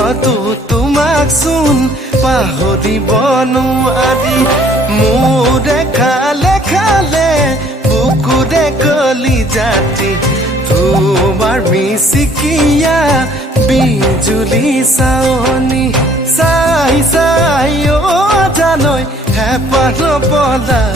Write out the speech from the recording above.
দিনতো তোমাক চোন পাহৰিব নোৱাৰি মোৰে খালে খালে বুকুৰে কলি জাতি তোমাৰ মিচিকিয়া বিজুলি চাৱনি চাই চাই জানৈ হেঁপাহ পলাই